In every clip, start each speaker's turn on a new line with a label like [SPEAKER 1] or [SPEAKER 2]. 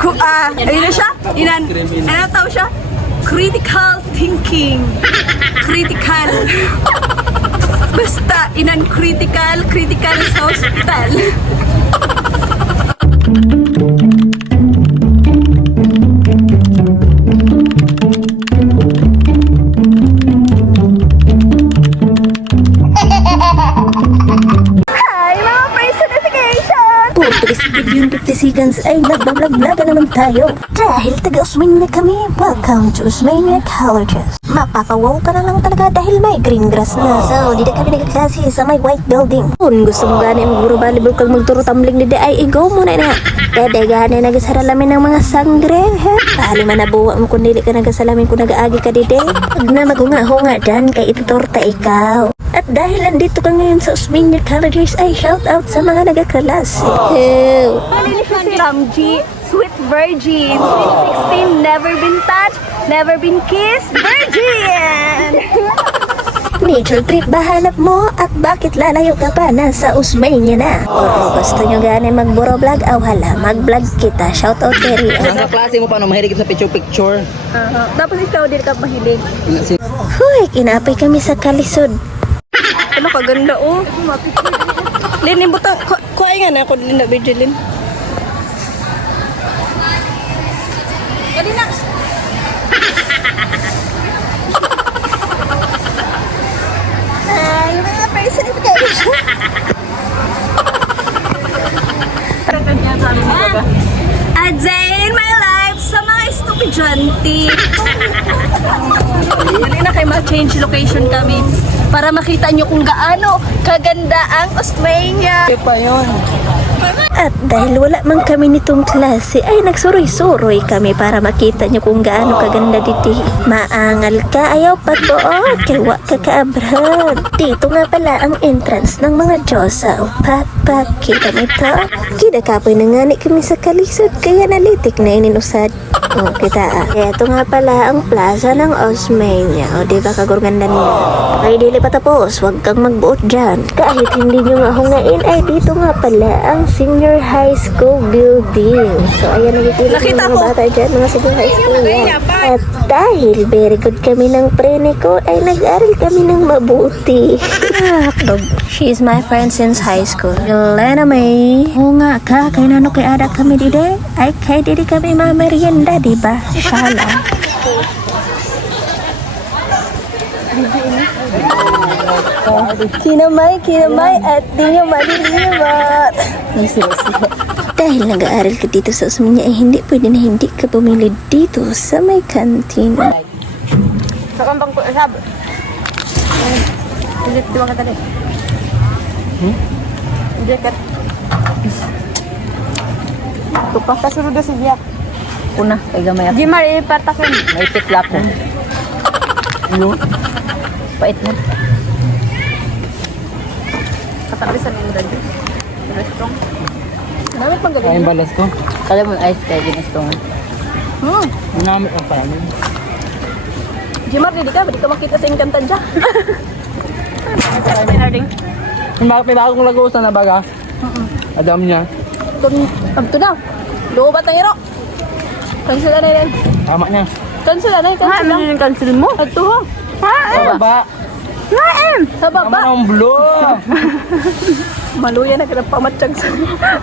[SPEAKER 1] Ku, ah, ayun na siya? Inan, ano tawag siya? Critical thinking. Critical. Basta, inan critical, critical sa hospital.
[SPEAKER 2] Billion 50 seconds ay nagbablog-vlog na naman tayo. Dahil taga-Usmania kami, welcome to Usmania Colleges. Mapakawaw ka na lang talaga dahil may green grass na. So, di na kami nagkaklase sa may white building. Kung gusto mo gani mag-guro volleyball kag magturo tumbling di ay ikaw muna na. Dede gani nagasaralamin ng mga sangre. He? Pali man nabuwa mo kung dili ka nagasalamin kung nag-aagi ka dide. Pag na magunga-hunga dan kay itutorta ikaw. At dahil andito ka ngayon sa Usmania Colleges ay shout out sa mga nagaklase. Ew.
[SPEAKER 1] Malinis siya si Ramji, sweet virgin. Sweet 16, never been touched, never been kissed, virgin!
[SPEAKER 2] Nature trip ba hanap mo at bakit lalayo ka pa nasa Usmania na? O gusto nyo gani magburo vlog? Aw hala, mag-vlog kita. Shout out kay Ria.
[SPEAKER 3] Nasa klase mo pa no, mahilig sa picture-picture.
[SPEAKER 1] Uh, tapos ikaw, di ka mahilig.
[SPEAKER 2] Huy, kinapay kami sa kalisod.
[SPEAKER 1] Ano ka ganda oh. Lin, ibutang, ku- kuha nga na ako din na video, Lin. Kali na. Personification. A day in my life sa mga estudyante. Dali na kayo ma-change location kami para makita nyo kung gaano kaganda ang Australia.
[SPEAKER 3] pa yun.
[SPEAKER 2] At dahil wala man kami nitong klase, ay nagsuroy-suroy kami para makita nyo kung gaano kaganda dito. Maangal ka, ayaw pagbuot, kay wa ka kaabrad. Dito nga pala ang entrance ng mga Diyosa. Pat, pat, kita mo ito? Kita kapoy na nga ni kami sa kalisod, kaya nalitik na ininusad. O, kita ah. Ito nga pala ang plaza ng Osmania. O, di ba kagurganda nila? Ay, dili pa tapos. Huwag kang magbuot dyan. Kahit hindi nyo nga hungain, ay dito nga pala ang senior high school building. So, ayan nakikita
[SPEAKER 1] Nakita
[SPEAKER 2] ng mga
[SPEAKER 1] ko.
[SPEAKER 2] bata dyan, mga senior high school yan. At dahil very good kami ng prene ko, ay nag-aral kami ng mabuti. Nakakdog. She is my friend since high school. Elena May. Oo nga ka, kay nano kay ada kami dide. Ay kay didi kami mamerienda, di ba? Shala.
[SPEAKER 1] Kinamay, kinamay at di nyo malilimat.
[SPEAKER 2] Dahil nag-aaral ka dito sa Osmeña ay hindi pwede na hindi ka bumili dito sa may kantina.
[SPEAKER 1] Sa kambang ko, sab. Hindi, di ba ka tali? Hmm? Hindi ka. Tupa. Kasunod na siya.
[SPEAKER 3] Una, kay gamay ako.
[SPEAKER 1] Di maripatakin.
[SPEAKER 3] May pitla ko. Ano? Pait mo.
[SPEAKER 1] Katabisan yung dali. Restaurant. Marami pang gabi.
[SPEAKER 3] Kain balas ko. Kala mo ice kay ginis ko nga.
[SPEAKER 1] Hmm.
[SPEAKER 3] Ginamit ang parang.
[SPEAKER 1] Jimar, di ka, di ka makita sa ingkantan siya.
[SPEAKER 3] May bago, may bago kong lagusan na baga. Adam niya.
[SPEAKER 1] Pagto na. Lubat ang iro. Cancel na rin.
[SPEAKER 3] Tama niya.
[SPEAKER 1] Cancel na, cancel na. yung cancel mo? Agto ho.
[SPEAKER 3] Sa baba.
[SPEAKER 1] Naim! Sa
[SPEAKER 3] Tama
[SPEAKER 1] baba.
[SPEAKER 3] ng blue.
[SPEAKER 1] Maluya na kita pamatsyag sa...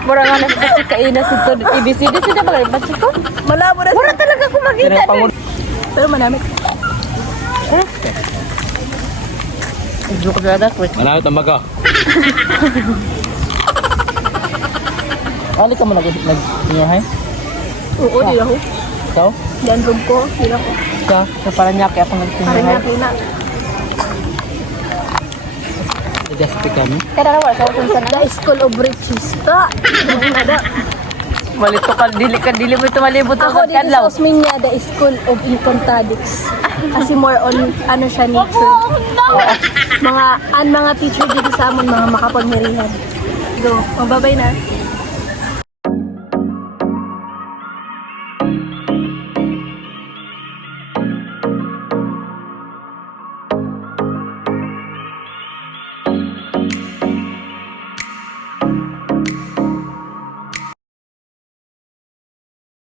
[SPEAKER 4] Mura nga na kasi kaina sa to. ABCD sila ba kayo? Ko?
[SPEAKER 1] Malabo na
[SPEAKER 4] Mura talaga.
[SPEAKER 3] Sila pangun.
[SPEAKER 1] Pero manamit.
[SPEAKER 4] Medyo ko talaga. Wait.
[SPEAKER 3] Manawit ang baga. Ali ka mo nag nag senior high?
[SPEAKER 1] Oo, di ako.
[SPEAKER 3] Ikaw?
[SPEAKER 1] Yan room ko, di ako.
[SPEAKER 3] Sa sa Paranaque ako nag senior
[SPEAKER 1] Parang
[SPEAKER 3] high.
[SPEAKER 1] nakin na.
[SPEAKER 3] Nag-aspect kami.
[SPEAKER 1] Kaya na sa kung sa The School of Riches. Ta! Nada.
[SPEAKER 4] Malito ka, dili ka, dili mo ito malibot
[SPEAKER 1] Ako
[SPEAKER 4] sa
[SPEAKER 1] dito sa. Osminia, The School of Incontadics. Kasi more on, ano siya, nature. Mga, an mga teacher dito sa amon, mga makapagnirihan. Go, mababay na.